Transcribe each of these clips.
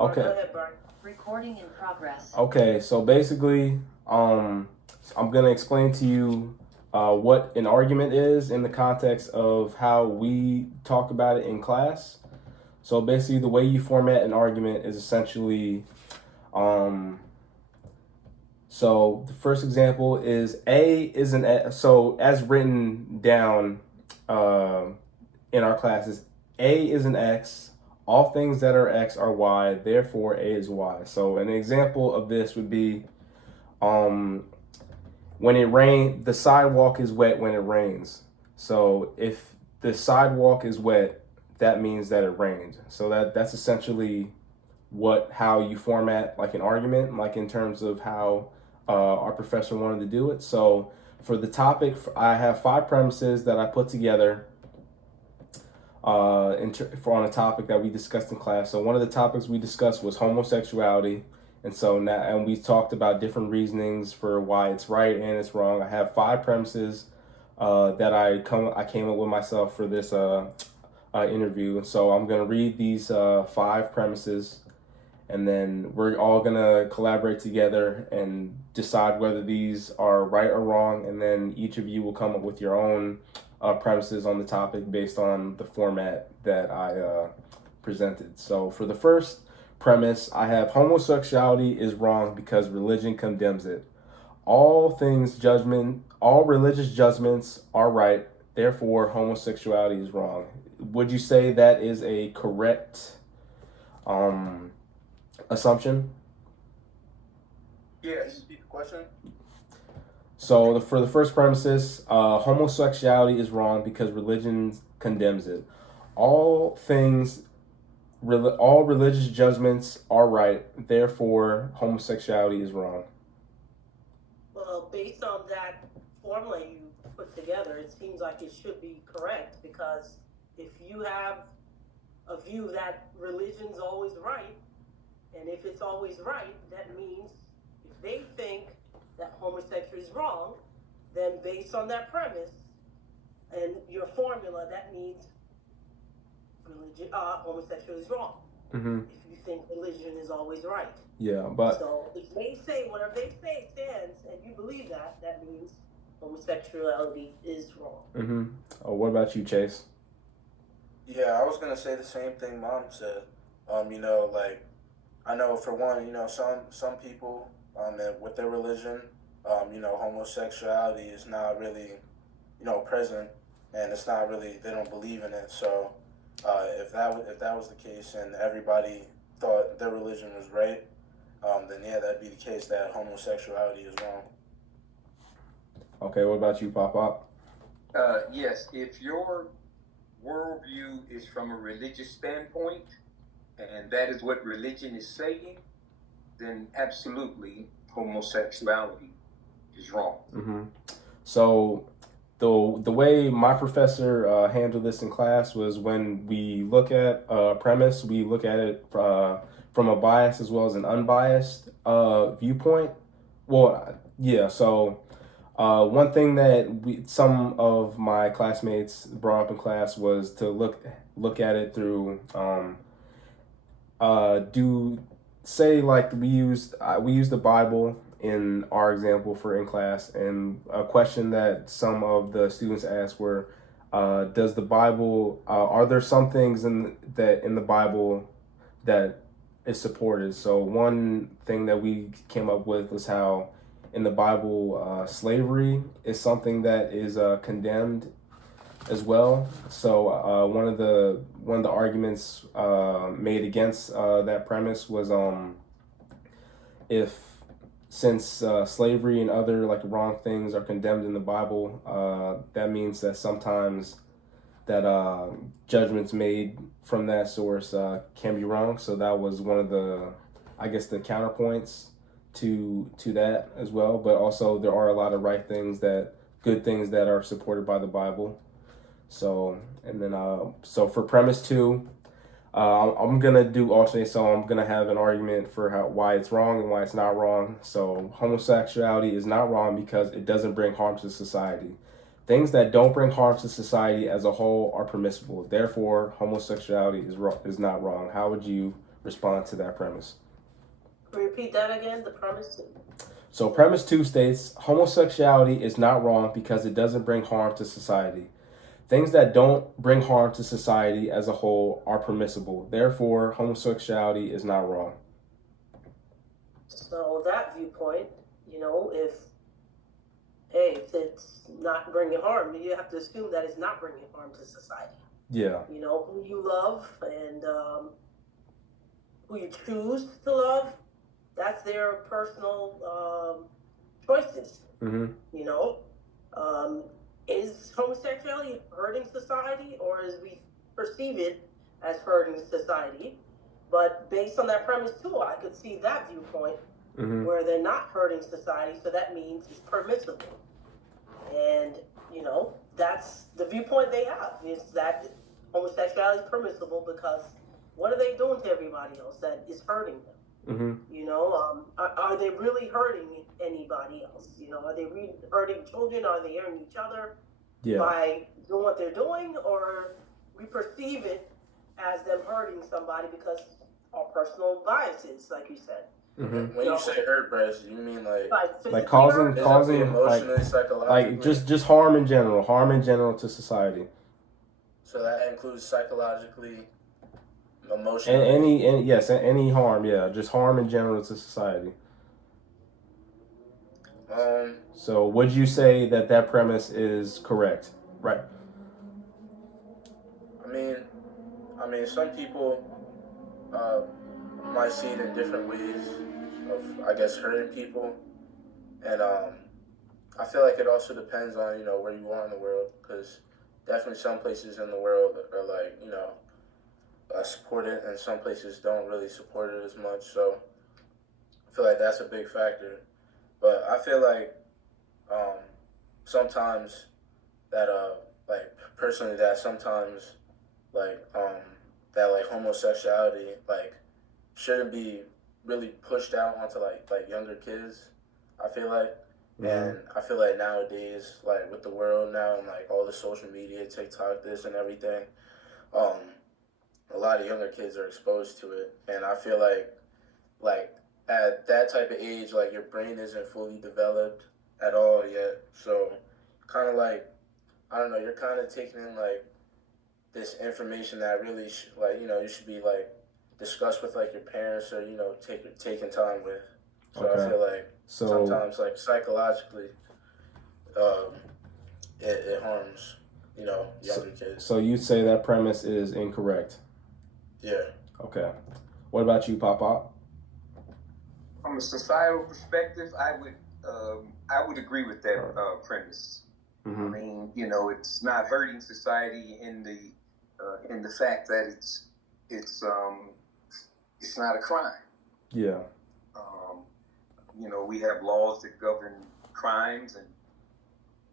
Okay. Go ahead, Bart. Recording in progress. Okay, so basically, I'm gonna explain to you what an argument is in the context of how we talk about it in class. So basically, the way you format an argument is essentially, um, so the first example is A is so as written down uh, in our classes, A is an X. All things that are X are Y. Therefore, A is Y. So an example of this would be um, when it rains, the sidewalk is wet when it rains. So if the sidewalk is wet, that means that it rained. So that's essentially how you format like an argument, like in terms of how our professor wanted to do it. So for the topic, I have 5 premises that I put together for on a topic that we discussed in class. So one of the topics we discussed was homosexuality, and so now and we talked about different reasonings for why it's right and it's wrong. I have 5 premises that I came up with myself for this interview. And so I'm gonna read these 5 premises, and then we're all gonna collaborate together and decide whether these are right or wrong, and then each of you will come up with your own premises on the topic based on the format that I presented. So for the first premise, I have homosexuality is wrong because religion condemns it. All religious judgments are right, therefore homosexuality is wrong. Would you say that is a correct assumption? Yes. Repeat the question. So for the first premises, homosexuality is wrong because religion condemns it. All things, all religious judgments are right. Therefore, homosexuality is wrong. Well, based on that formula you put together, it seems like it should be correct, because if you have a view that religion's always right, and if it's always right, that means if they think that homosexual is wrong, then based on that premise and your formula, that means homosexual is wrong. Mm-hmm. If you think religion is always right. Yeah, but so if they say whatever they say stands, and you believe that, that means homosexuality is wrong. Mm-hmm. Oh, what about you, Chase? Yeah, I was gonna say the same thing Mom said. Like I know for one, some people with their religion, homosexuality is not really, present, and it's not really, they don't believe in it. So if that was the case and everybody thought their religion was right, then yeah, that'd be the case that homosexuality is wrong. Okay, what about you, Pop Pop? Yes, if your worldview is from a religious standpoint, and that is what religion is saying, then absolutely homosexuality is wrong. Mm-hmm. So the way my professor handled this in class was when we look at a premise, we look at it from a biased as well as an unbiased viewpoint. Well, yeah. So one thing that some of my classmates brought up in class was to look at it through like we used the Bible in our example for in class, and a question that some of the students asked were, does the Bible are there some things in the Bible that is supported? So one thing that we came up with was how in the Bible slavery is something that is condemned as well. So one of the arguments made against that premise was if since slavery and other like wrong things are condemned in the Bible, that means that sometimes that judgments made from that source can be wrong. So that was one of the, I guess, the counterpoints to that as well. But also there are a lot of good things that are supported by the Bible. So, and then so for premise 2, I'm gonna do alternate. So I'm gonna have an argument for why it's wrong and why it's not wrong. So homosexuality is not wrong because it doesn't bring harm to society. Things that don't bring harm to society as a whole are permissible. Therefore, homosexuality is not wrong. How would you respond to that premise. Can you repeat that again? The premise? So premise 2 states, homosexuality is not wrong because it doesn't bring harm to society. Things that don't bring harm to society as a whole are permissible. Therefore, homosexuality is not wrong. So that viewpoint, if it's not bringing harm, you have to assume that it's not bringing harm to society. Yeah. Who you love and who you choose to love, that's their personal choices. Mm-hmm. Is homosexuality hurting society, or as we perceive it as hurting society? But based on that premise too, I could see that viewpoint where they're not hurting society, so that means it's permissible. And, that's the viewpoint they have, is that homosexuality is permissible because what are they doing to everybody else that is hurting them? Are they really hurting anybody else? Are they really hurting children? Are they hurting each other by doing what they're doing? Or we perceive it as them hurting somebody because our personal biases, like you said. When you say hurt, Bryce, you mean like causing emotionally, psychologically, like just harm in general to society. So that includes psychologically, emotionally, any harm, just harm in general to society. So would you say that premise is correct? Right. I mean, some people might see it in different ways of, I guess, hurting people, and I feel like it also depends on where you are in the world, because definitely some places in the world are support it, and some places don't really support it as much. So I feel like that's a big factor. But I feel like sometimes that personally, that sometimes that homosexuality shouldn't be really pushed out onto younger kids, I feel like. And I feel like nowadays, with the world now and all the social media, TikTok, this and everything, a lot of younger kids are exposed to it. And I feel like at that type of age, your brain isn't fully developed at all yet. So kind of I don't know, you're kind of taking in this information that really you should be discussed with your parents, or taking time with. So I feel like sometimes psychologically it harms younger kids. So you say that premise is incorrect? Yeah. Okay. What about you, Pop? From a societal perspective, I would agree with that premise. I mean, it's not hurting society in the fact that it's not a crime. Yeah. We have laws that govern crimes,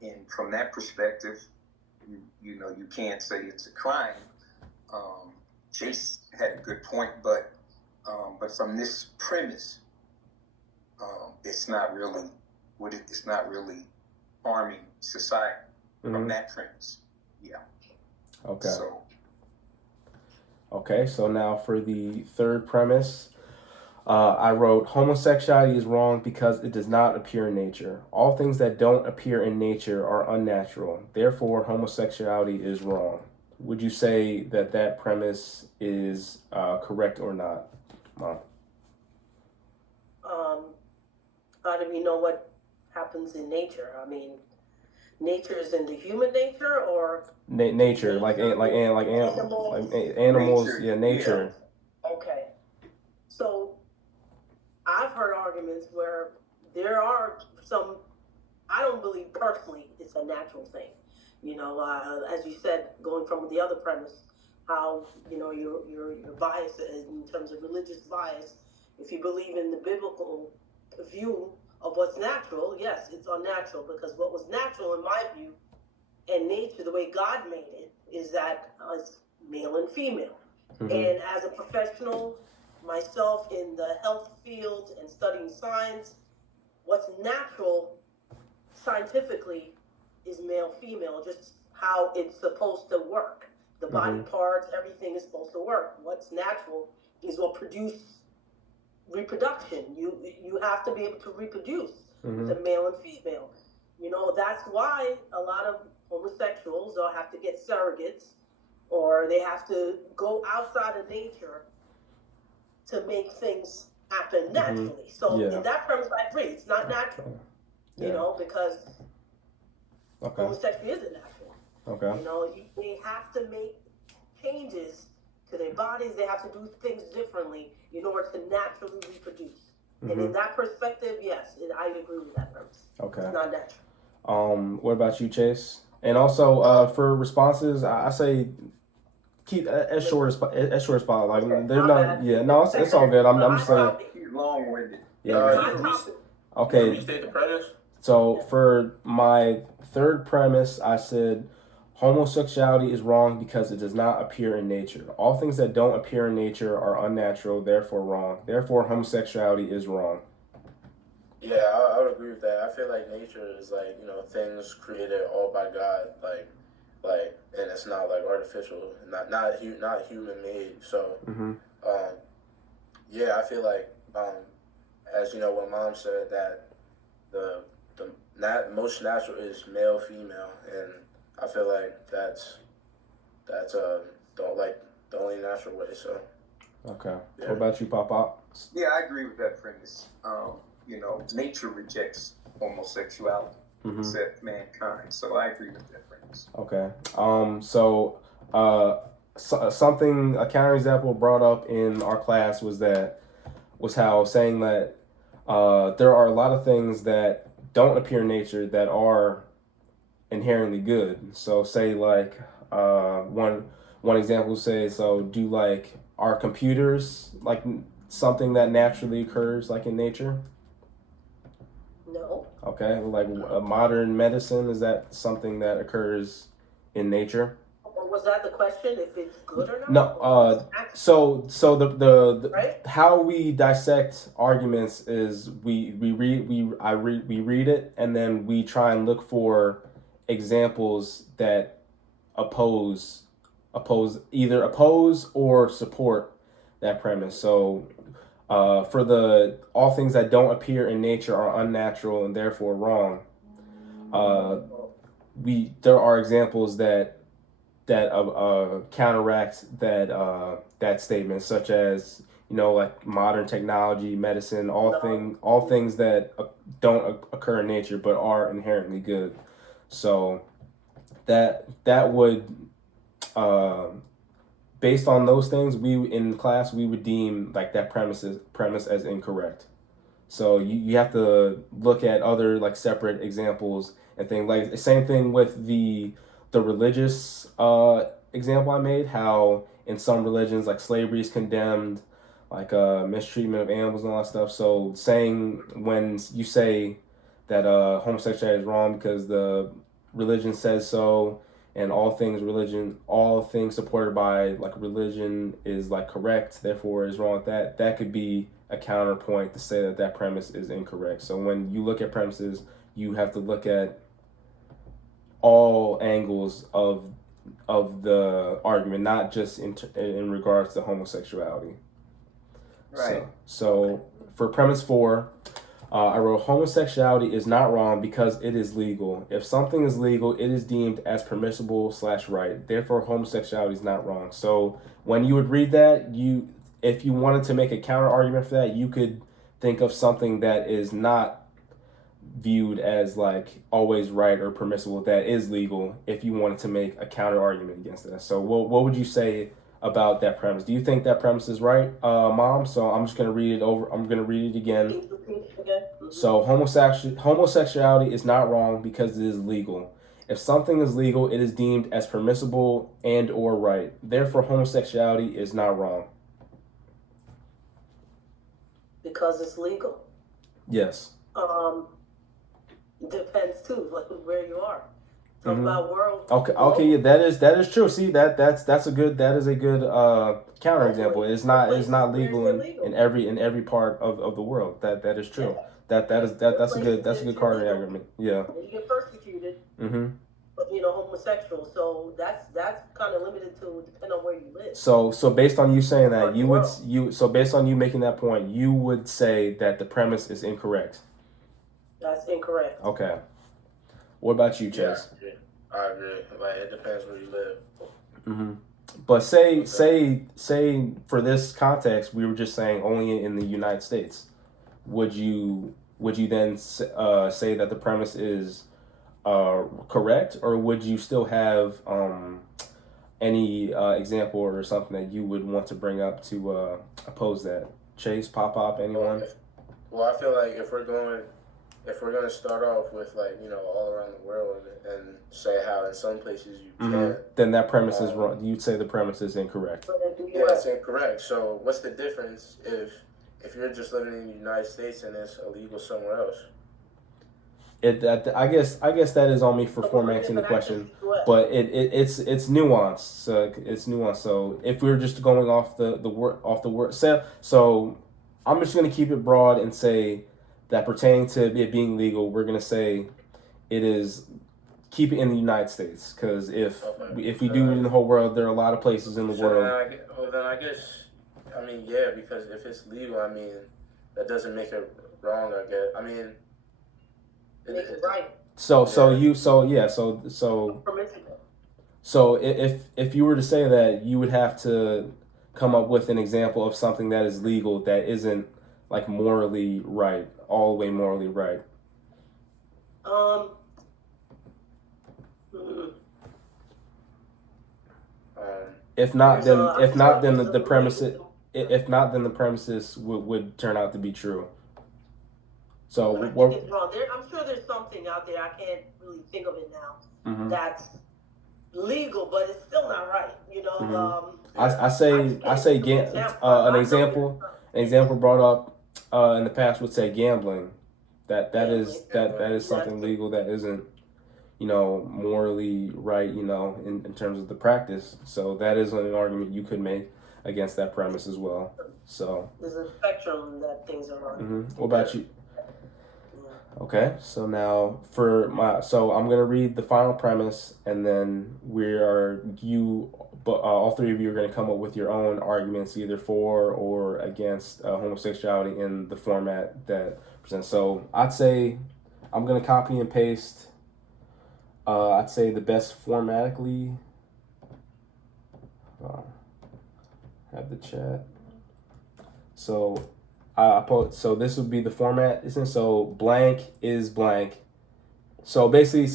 and from that perspective, you can't say it's a crime. Chase had a good point, but from this premise, it's not really harming society from that premise. Yeah. Okay. Okay, so now for the third premise, I wrote, homosexuality is wrong because it does not appear in nature. All things that don't appear in nature are unnatural. Therefore, homosexuality is wrong. Would you say that premise is correct or not, Mom? How do we know what happens in nature? I mean, nature is in the human nature, or nature, like animals. Nature. Nature. Yeah. Okay. So I've heard arguments where there are some. I don't believe personally it's a natural thing. As you said, going from the other premise, how your bias in terms of religious bias. If you believe in the biblical view of what's natural, yes, it's unnatural, because what was natural in my view and nature, the way God made it, is that it's male and female. And as a professional myself in the health field and studying science, what's natural scientifically is male female, just how it's supposed to work. The body parts, everything is supposed to work. What's natural is what produce reproduction. You have to be able to reproduce Mm-hmm. with a male and female. You know, that's why a lot of homosexuals or have to get surrogates, or they have to go outside of nature to make things happen naturally. So Yeah. in that premise, I agree. It's not natural, Yeah. you know, because Okay. homosexuality isn't natural. Okay. You know, they have to make changes to their bodies. They have to do things differently in order to naturally reproduce. And in Mm-hmm. that perspective, yes, I agree with that premise. Okay. It's not natural. What about you, Chase? And also, for responses, I say keep as short as possible. Like there's My not. bad. Yeah. No, it's all good. I'm just saying. He's long-winded. Yeah. You can Okay. restate the premise. So for my third premise, I said homosexuality is wrong because it does not appear in nature. All things that don't appear in nature are unnatural, therefore wrong. Therefore, homosexuality is wrong. Yeah, I would agree with that. I feel like nature is like, you know, things created all by God, and it's not like artificial, not human made. So, Mm-hmm. yeah, I feel like, as you know, what Mom said, that the most natural is male female, and I feel like that's the only natural way. So, Okay. yeah. What about you, Pop? Yeah, I agree with that premise. You know, nature rejects homosexuality, Mm-hmm. except mankind. So I agree with that premise. Okay. Something a counterexample brought up in our class was how saying that there are a lot of things that don't appear in nature that are inherently good. So say like one example say, so do like are computers like something that naturally occurs like in nature? No. Okay, like modern medicine, is that something that occurs in nature? Or was that the question? If it's good or not? No. Or if it's So the right? how we dissect arguments is we read it, and then we try and look for examples that oppose either oppose or support that premise. So for the all things that don't appear in nature are unnatural and therefore wrong. There are examples that counteract that statement, such as like modern technology, medicine, all things that don't occur in nature but are inherently good. So that would based on those things, we in class we would deem like that premise as incorrect. So you have to look at other like separate examples and things like the same thing with the religious example I made. How in some religions like slavery is condemned, like mistreatment of animals and all that stuff. So saying when you say that homosexuality is wrong because the religion says so, and all things supported by like religion is like correct, therefore is wrong with that could be a counterpoint to say that premise is incorrect. So when you look at premises, you have to look at all angles of the argument, not just in regards to homosexuality. Right. So for premise 4, I wrote homosexuality is not wrong because it is legal. If something is legal, it is deemed as permissible / right. Therefore, homosexuality is not wrong. So when you would read that, if you wanted to make a counter argument for that, you could think of something that is not viewed as like always right or permissible that is legal if you wanted to make a counter argument against that. So what would you say about that premise? Do you think that premise is right, Mom? So I'm just going to read it over. I'm going to read it again. So homosexuality is not wrong because it is legal. If something is legal, it is deemed as permissible and or right. Therefore, homosexuality is not wrong. Because it's legal. Yes. Depends too, like where you are. Talk about world. Okay, yeah, that is true. See, that's a good counter example. It's not legal in every part of the world. That is true. Yeah. That's a good counter argument. Yeah. You get persecuted. Mm-hmm. homosexual. So that's kind of limited to depend on where you live. So based on you saying that, Around the world. based on you making that point, you would say that the premise is incorrect. That's incorrect. Okay. What about you, Yeah, Chase? yeah, I agree. Like it depends where you live. Mm-hmm. But say for this context, we were just saying only in the United States. Would you then say that the premise is correct, or would you still have any example or something that you would want to bring up to oppose that? Chase, Pop, anyone? Well, I feel like if we're gonna start off with like all around the world and say how in some places you can't, Then that premise is wrong. You'd say the premise is incorrect. yeah, it's incorrect. So what's the difference if you're just living in the United States and it's illegal somewhere else? I guess that is on me for formatting the question, but it's nuanced. So it's nuanced. So if we were just going off the word, so I'm just going to keep it broad and say that pertaining to it being legal, we're going to say it is keep it in the United States, because if we do it in the whole world, there are a lot of places in the world. Then I guess yeah, because if it's legal, that doesn't make it wrong. I guess Make it right. So Permissible. So if you were to say that, you would have to come up with an example of something that is legal that isn't like morally right, all the way morally right. If not, then the the premises would turn out to be true. So I think it's wrong. I'm sure there's something out there, I can't really think of it now, that's legal, but it's still not right. I say an example brought up in the past would say gambling. That is something legal that isn't morally right, in terms of the practice. So that is an argument you could make against that premise as well. So there's a spectrum that things are on. What about you? Okay, so now so I'm gonna read the final premise, and then all three of you are gonna come up with your own arguments, either for or against homosexuality in the format that presents. So I'd say I'm gonna copy and paste. I'd say the best formatically. Have the chat. So. So this would be the format, isn't it? So blank is blank. So basically,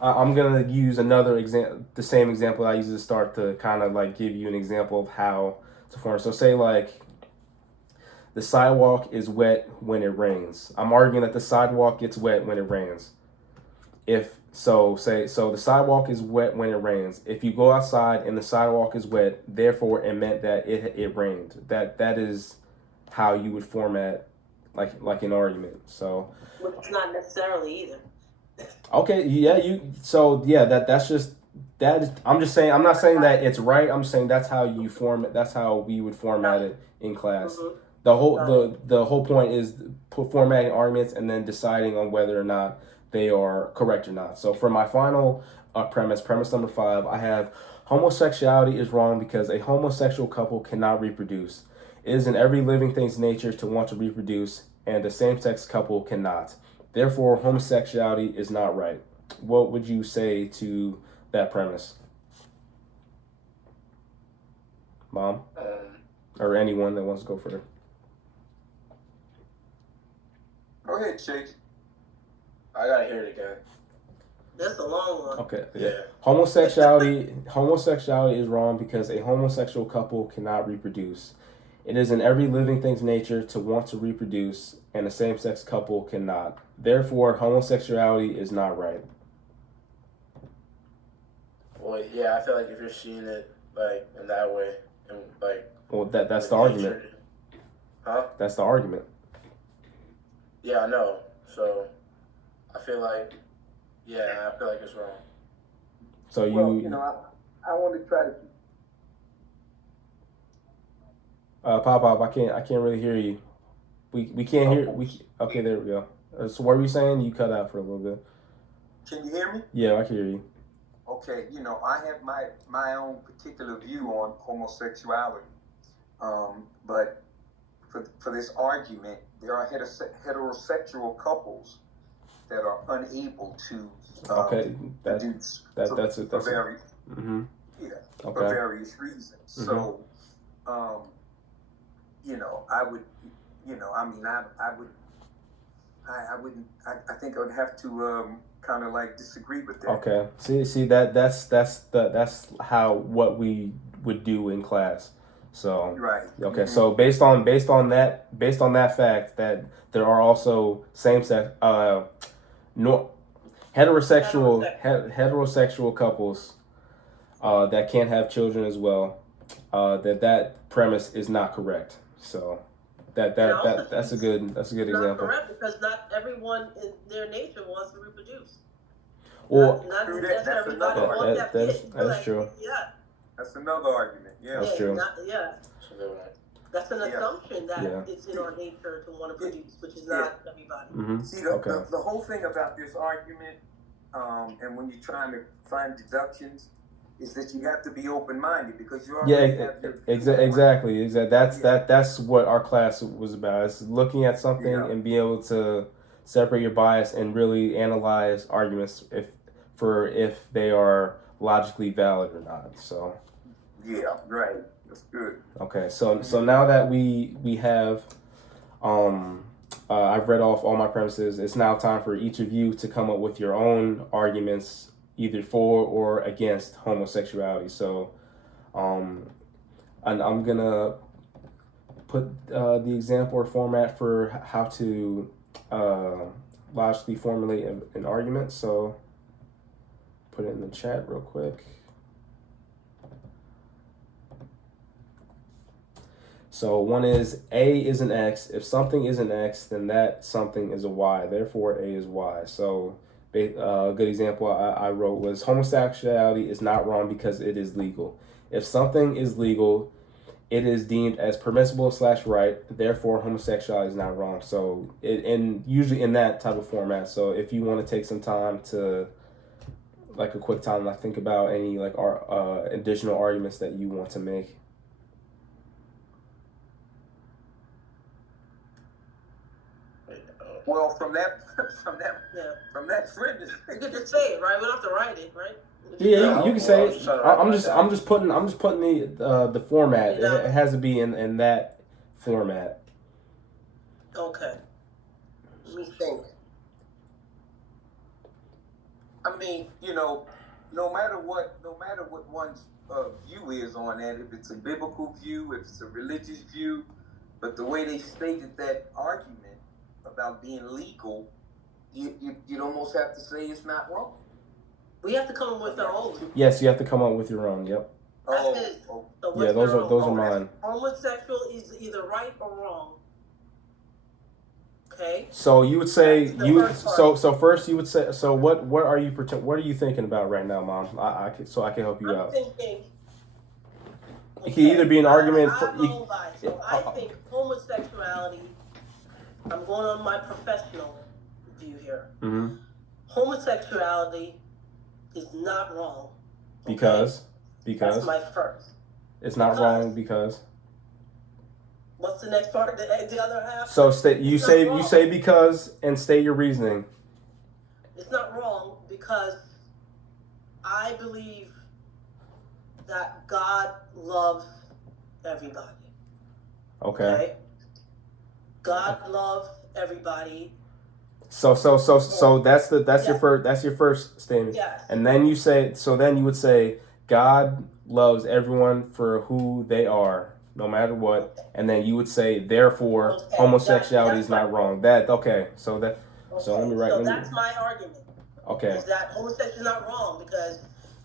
I'm gonna use another example, the same example I used to start to kind of like give you an example of how to form. So say like the sidewalk is wet when it rains. I'm arguing that the sidewalk gets wet when it rains. The sidewalk is wet when it rains. If you go outside and the sidewalk is wet, therefore it meant that it rained. That is how you would format like an argument. So which is not necessarily either. Okay, yeah, that's just that. I'm just saying, I'm not saying that it's right. I'm just saying that's how you that's how we would format it in class. The whole point is formatting arguments and then deciding on whether or not they are correct or not. So for my final premise number 5, I have homosexuality is wrong because a homosexual couple cannot reproduce. It is in every living thing's nature to want to reproduce, and a same-sex couple cannot. Therefore, homosexuality is not right. What would you say to that premise, Mom? Or anyone that wants to go further? Go ahead, Chase. I gotta hear it again. That's a long one. Okay. Yeah. Homosexuality is wrong because a homosexual couple cannot reproduce. It is in every living thing's nature to want to reproduce, and a same-sex couple cannot. Therefore, homosexuality is not right. Well, yeah, I feel like if you're seeing it like in that way, and like. Well, that's the argument. Huh? That's the argument. Yeah, I know. So, I feel like it's wrong. So I want to try to. Pop, I can't really hear you. We can't hear. Okay, there we go. So what were you saying? You cut out for a little bit. Can you hear me? Yeah, I can hear you. okay, you know, I have my own particular view on homosexuality, but for this argument, there are heterosexual couples that are unable to Okay, produce that's it. for That's it. various Mm-hmm. for Okay. various reasons. Mhm. So, you know, I would, you know, I mean, I wouldn't. I think I would have to kind of like disagree with that. Okay. See that's how what we would do in class. So Right. okay. So based on that fact that there are also same sex no heterosexual couples that can't have children as well. That premise is not correct. So that's a good Not example. correct, because not everyone in their nature wants to reproduce. Or Not True that. necessarily That's everybody another wants that kid. that's true. Yeah. That's another argument. Yeah. That's true. That's an Yeah. assumption that Yeah. it's in our nature to want to produce, which is not everybody. Mm-hmm. See, Okay. the whole thing about this argument, and when you're trying to find deductions, is that you have to be open-minded because you already have your Exactly. That's what our class was about. It's looking at something and being able to separate your bias and really analyze arguments if they are logically valid or not. So Yeah, right. That's good. okay. So now that we have I've read off all my premises, it's now time for each of you to come up with your own arguments either for or against homosexuality. So and I'm gonna put the example or format for how to logically formulate an argument. So put it in the chat real quick. So one is A is an X. If something is an X, then that something is a Y. Therefore, A is Y. So a good example I wrote was homosexuality is not wrong because it is legal. If something is legal, it is deemed as permissible / right. Therefore, homosexuality is not wrong. So usually in that type of format. So if you want to take some time to like a quick time, like think about any like additional arguments that you want to make. Well, from that premise, You can just say it, right? We don't have to write it, right? Yeah, you can say it. I'm just putting the format. It has to be in that format. Okay. Let me think. I mean, you know, no matter what one's view is on that, if it's a biblical view, if it's a religious view, but the way they stated that argument about being legal, you'd almost have to say it's not wrong. We have to come up with our own. Yes, you have to come up with your own. Yep. That's it. Oh. So Yeah, what's those your are own? mine. Homosexual is either right or wrong. Okay. So you would say That's the first part. so first you would say so what are you thinking about right now, Mom? I can help you I'm out. thinking. It can either be an argument. I'm owned by, so I think homosexuality. I'm going on my professional view here. Mm-hmm. Homosexuality is not wrong. Okay? Because That's my first. it's not wrong because. What's the next part? The other half? So you It's say not wrong. you say because and state your reasoning. It's not wrong because I believe that God loves everybody. Okay. God loves everybody. So that's your first statement. Yes. And then you say then you would say God loves everyone for who they are, no matter what. And then you would say therefore Okay, homosexuality that's is not my wrong. So let me write. So that's my argument. Okay. Is that homosexuality is not wrong because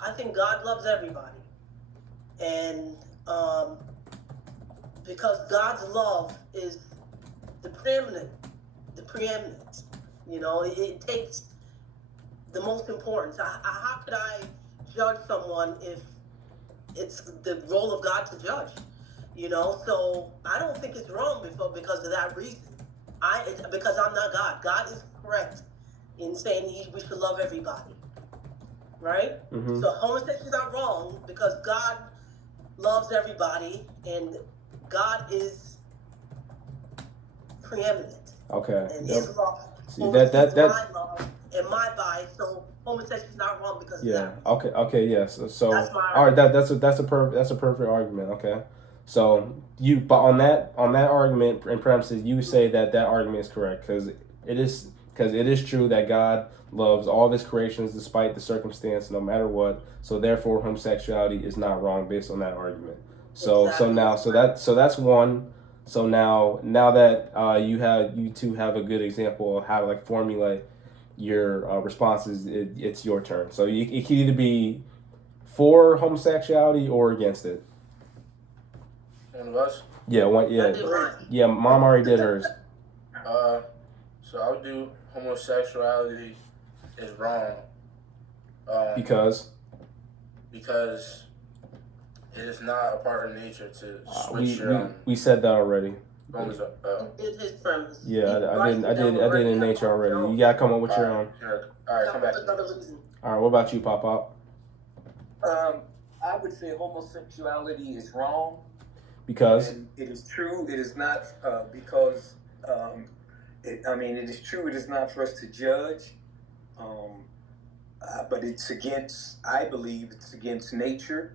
I think God loves everybody. And because God's love is the preeminent. You know, it takes the most importance. How could I judge someone if it's the role of God to judge? You know, so I don't think it's wrong because of that reason. Because I'm not God. God is correct in saying we should love everybody, right? Mm-hmm. So homosexuality is not wrong because God loves everybody and God is preeminent Okay. and Yep. His love See oversees that my love and my bias. So homosexuality is not wrong because of yeah. that. Okay. Yes. So That's my all right. That's a perfect argument. Okay. So but on that argument and premises, you say that argument is correct because it is true that God loves all of His creations despite the circumstance, no matter what. So therefore, homosexuality is not wrong based on that argument. So Exactly. so that's one. So now that you two have a good example of how to like formulate your responses, it's your turn. So it can either be for homosexuality or against it. One of us. Yeah, I did mine. yeah. Mom already did hers So I would do homosexuality is wrong. because Because it is not a part of nature to switch we said that already. homes up. He did his premise. Yeah, He I did in nature already. You gotta come up with your own. All right, come back. Another reason. All right, what about you, Pop Pop? I would say homosexuality is wrong. Because And it is true. It is not because. It is true. It is not for us to judge. But it's against. I believe it's against nature.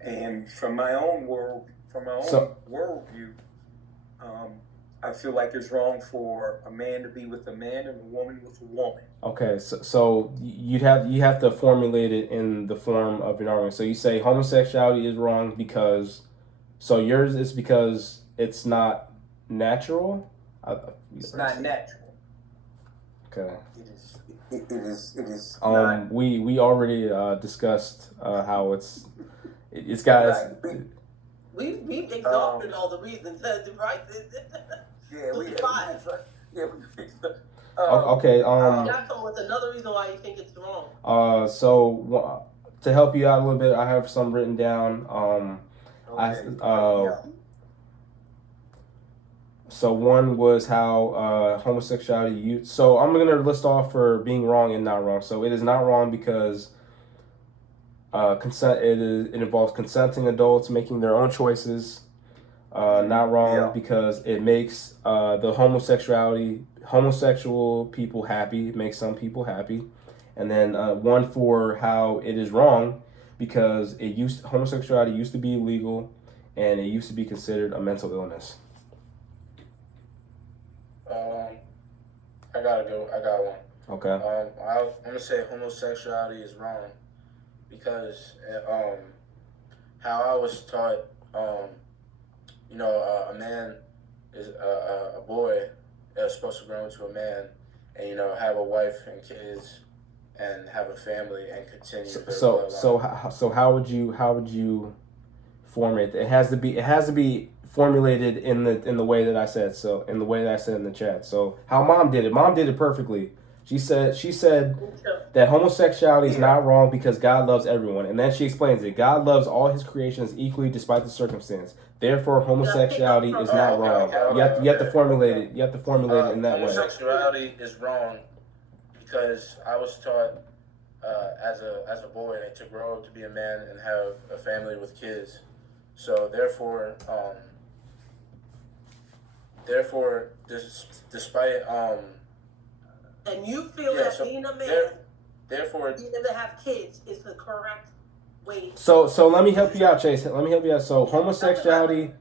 And from my own worldview, I feel like it's wrong for a man to be with a man and a woman with a woman. okay, so you have to formulate it in the form of an argument. So you say homosexuality is wrong because, so yours is because it's not natural. It's not natural. Okay. It is. Not, we already discussed how it's got. right. We've exhausted all the reasons, right? Yeah, we Five. fixed it. Okay. You gotta come with another reason why you think it's wrong. So to help you out a little bit, I have some written down. So one was how homosexuality. So I'm gonna list off for being wrong and not wrong. So it is not wrong because consent. It involves consenting adults making their own choices. Not wrong because it makes the homosexual people happy. It makes some people happy. And then one for how it is wrong because homosexuality used to be illegal and it used to be considered a mental illness. I gotta go. I got one. Okay. I'm gonna say homosexuality is wrong because how I was taught, a man is a boy is supposed to grow into a man and have a wife and kids and have a family and continue. So how would you formulate it? It has to be formulated in the way that I said. So in the way that I said in the chat. So how mom did it perfectly. She said that homosexuality is not wrong because God loves everyone, and then she explains it. God loves all His creations equally despite the circumstance. Therefore, homosexuality is not wrong. You have to formulate it. You have to formulate it in that way. Homosexuality is wrong because I was taught as a boy to grow up to be a man and have a family with kids. So therefore, despite and you feel that being a man, therefore, being able to have kids is the correct way. So let me help you out, Chase. Let me help you out. So homosexuality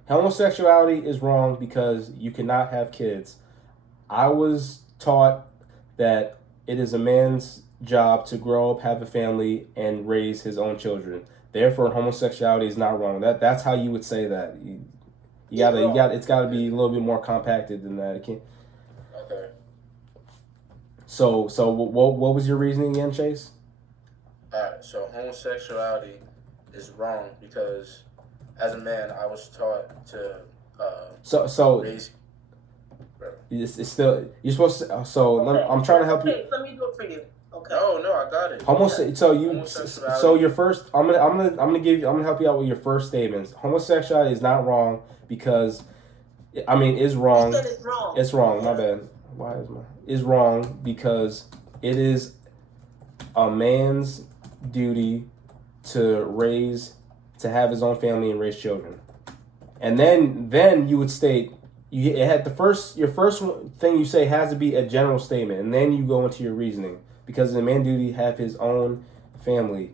is wrong because you cannot have kids. I was taught that it is a man's job to grow up, have a family, and raise his own children. Therefore, homosexuality is not wrong. That's how you would say that. It's gotta be a little bit more compacted than that. It can't. Okay. So what was your reasoning again, Chase? Alright, so homosexuality is wrong because as a man I was taught to raise. It's still you're supposed to. I'm trying to help you. Let me do it for you. Okay. No, I got it. So your first. I'm gonna help you out with your first statements. Homosexuality is not wrong because, is wrong. You said it's wrong. It's wrong. My bad. Is wrong because it is a man's duty to have his own family and raise children. And then you would state your first thing you say has to be a general statement, and then you go into your reasoning because the man's duty to have his own family.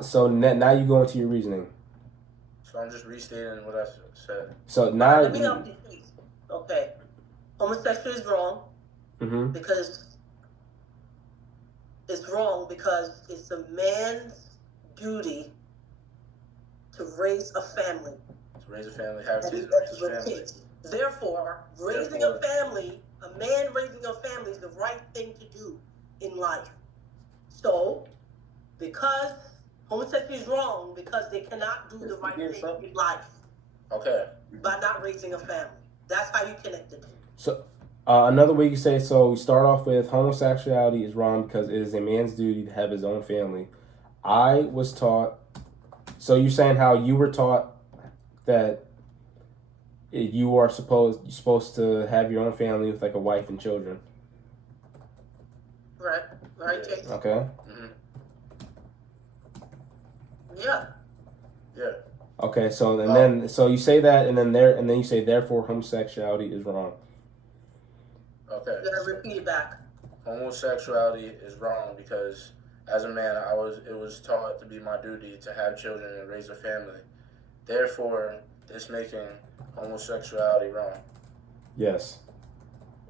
So now you go into your reasoning. So I'm just restating what I said. So now Let me help you, please. Okay. Homosexual is wrong Mm-hmm. because it's wrong because it's a man's duty to raise a family. To raise a family, have And kids, that's raise a with family. kids. Therefore, raising a family, a man raising a family is the right thing to do in life. So, because homosexuality is wrong because they cannot do the right thing in life Okay. by not raising a family. That's how you connect it. So another way you can say, so we start off with homosexuality is wrong because it is a man's duty to have his own family. I was taught, so you're saying how you were taught that you're supposed to have your own family with like a wife and children. Right? Right, Jason? Okay. Mm-hmm. Yeah. Yeah. Okay, so then you say that, and then you say therefore homosexuality is wrong. Okay. You gotta repeat it back. Homosexuality is wrong because as a man, it was taught to be my duty to have children and raise a family. Therefore, it's making homosexuality wrong. Yes.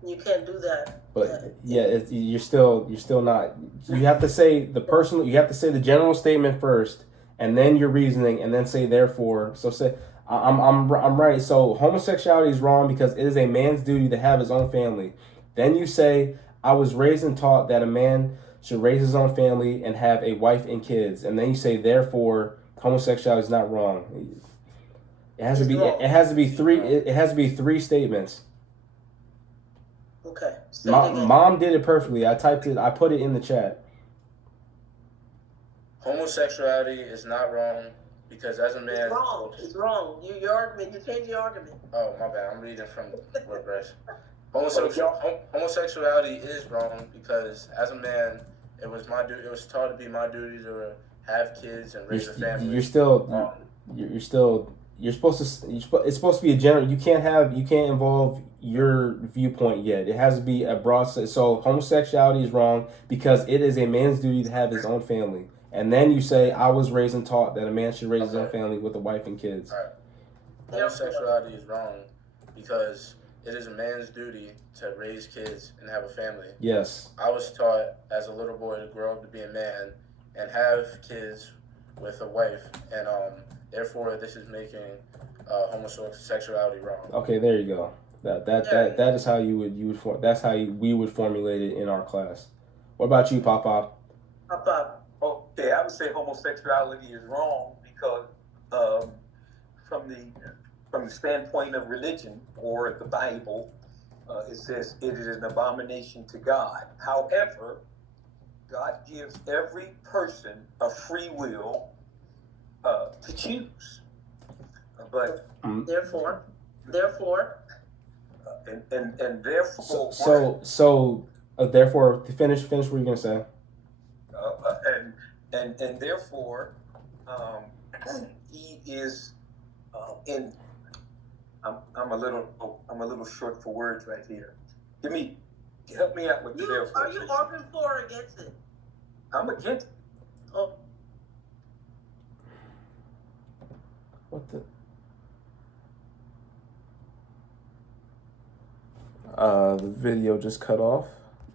You can't do that. But you're still not. You have to say the general statement first, and then your reasoning, and then say therefore. So say I'm right. So homosexuality is wrong because it is a man's duty to have his own family. Then you say I was raised and taught that a man should raise his own family and have a wife and kids, and then you say therefore homosexuality is not wrong. It has to be. It has to be three. It has to be three statements. Okay. Mom did it perfectly. I typed it. I put it in the chat. Homosexuality is not wrong because as a man. It's wrong. It's wrong. Your argument. You changed your argument. Oh, my bad. I'm reading from WordPress. Homosexuality is wrong because as a man, it was my duty. It was taught to be my duty to have kids and raise a family. You're supposed to. It's supposed to be a general. You can't involve your viewpoint yet. It has to be a broad. So homosexuality is wrong because it is a man's duty to have his own family. And then you say, I was raised and taught that a man should raise his own family with a wife and kids. All right. Homosexuality is wrong because it is a man's duty to raise kids and have a family. Yes. I was taught as a little boy to grow up to be a man and have kids with a wife, and therefore this is making homosexuality wrong. Okay, there you go. That is how we would formulate it in our class. What about you, Papa? Papa. Okay, I would say homosexuality is wrong because from the standpoint of religion or the Bible, it says it is an abomination to God. However, God gives every person a free will to choose. But Therefore, and therefore, therefore, to finish what you're gonna say. And therefore, he is in. I'm a little short for words right here. Help me out with the therefore. Are you arguing for or against it? I'm against. Oh. What the? The video just cut off.